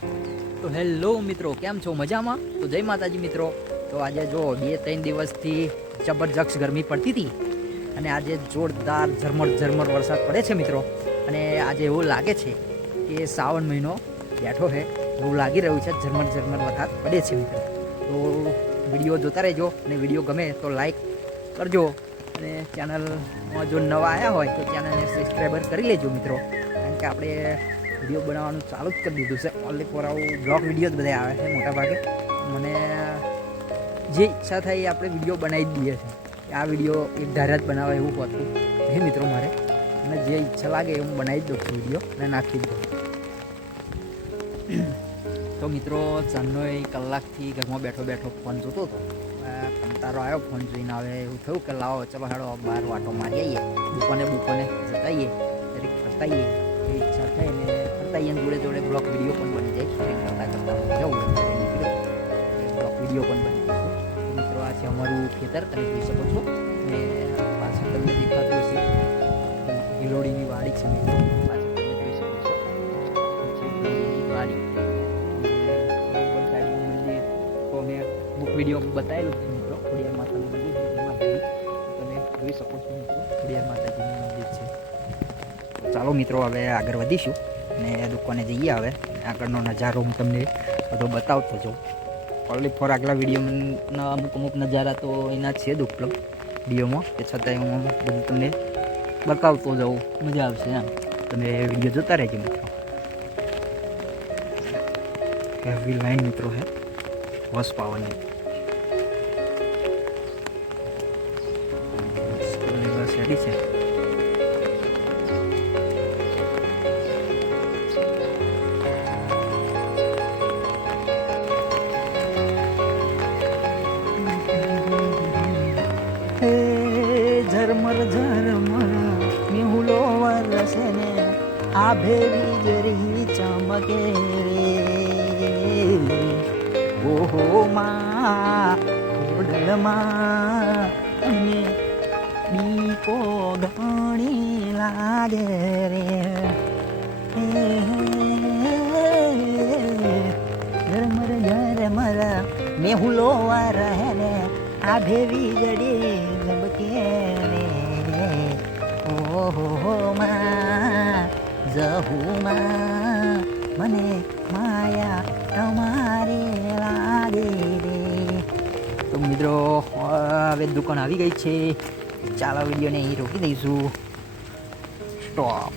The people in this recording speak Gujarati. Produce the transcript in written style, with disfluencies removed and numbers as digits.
તો હેલો મિત્રો, કેમ છો? મજામાં? તો જય માતાજી મિત્રો. તો આજે જો 2-3 દિવસથી જબરજસ્ત ગરમી પડતી હતી અને આજે જોરદાર ઝરમર વરસાદ પડે છે મિત્રો. અને આજે એવું લાગે છે કે શ્રાવણ મહિનો બેઠો છે એવું લાગી રહ્યું છે. ઝરમર વરસાદ પડે છે મિત્રો. તો વિડીયો જોતા રહેજો અને વિડીયો ગમે તો લાઈક કરજો અને ચેનલમાં જો નવા આવ્યા હોય તો ચેનલને સબસ્ક્રાઈબર કરી લેજો મિત્રો. કારણ કે આપણે વિડીયો બનાવવાનું ચાલુ જ કરી દીધું છે. ઓનલી ફોર આવું બ્લોગ વિડીયો જ બધા આવે છે મોટા ભાગે. મને જે ઈચ્છા થાય એ આપણે વિડીયો બનાવી જ દઈએ છીએ. આ વિડીયો એક ધારા જ બનાવે એવું હોતું એ મિત્રો મારે. અને જે ઈચ્છા લાગે એ હું બનાવી જ દઉં છું વિડીયો અને નાખી જ દઉં. તો મિત્રો ચાંદનો એક કલાકથી ઘરમાં બેઠો ફોન જોતો હતો. કંટાળો આવ્યો ફોન જોઈને. આવે એવું થયું કે લાવો ચલો હેડો બહાર વાટો મારી આવીએ, બુકોને જતાઈએ, દરેક ફરતાઈએ એવી ઈચ્છા થઈ ને ફરતાઈએ. જોડે બ્લોગ વિડીયો પણ બની જાય. શૂટિંગ કરતાં જવું બ્લોગ વિડીયો પણ બની જાય. મિત્રો આ છે અમારું ખેતર, તમે જોઈ શકો છો. અને પાછળ તમને દેખાતું હશે ગિલોડીની વાડી છે મિત્રો. પાછળ તમે જોઈ શકો છો ગિલોડીની વાડી. બુક વિડીયો બતાવેલું છે મિત્રો. ખોડિયાર માતાનું મંદિર છે, એમાં તમે જોઈ શકો છો મિત્રો. ખોડિયાર માતાજીનું મંદિર છે. ચાલો મિત્રો હવે આગળ વધીશું અને દુકાને જઈએ. હવે આગળનો નજારો હું તમને બધો બતાવતો જાઉં. ઓનલી ફોર આગલા વિડીયોના અમુક નજારા તો એના છે જ ઉપલબ્ધ વિડીયોમાં, કે છતાંય હું બધું તમને બતાવતો જાઉં. મજા આવશે એમ. તમે વિડીયો જોતા રહેજો મિત્રો. હેવી લાઈન મિત્રો હે હોર્સ પાવરની. બસ રેડી છે. ઝરમર મેહુલો વરસે ને આભે વીજળી ચમકે રે. ઓહો માં ઓડલમાં અને બીકો ઘણી લાગે રે. ઝરમર મેહુલો વરસે ને આભે વીજળી ચમકે રે. ઓહો માં જહુમાં મને માયા તમારે લાગે રે. તો મિત્રો હવે દુકાન આવી ગઈ છે. ચાલો વિડીયોને અહીં રોકી દઈશું. સ્ટોપ.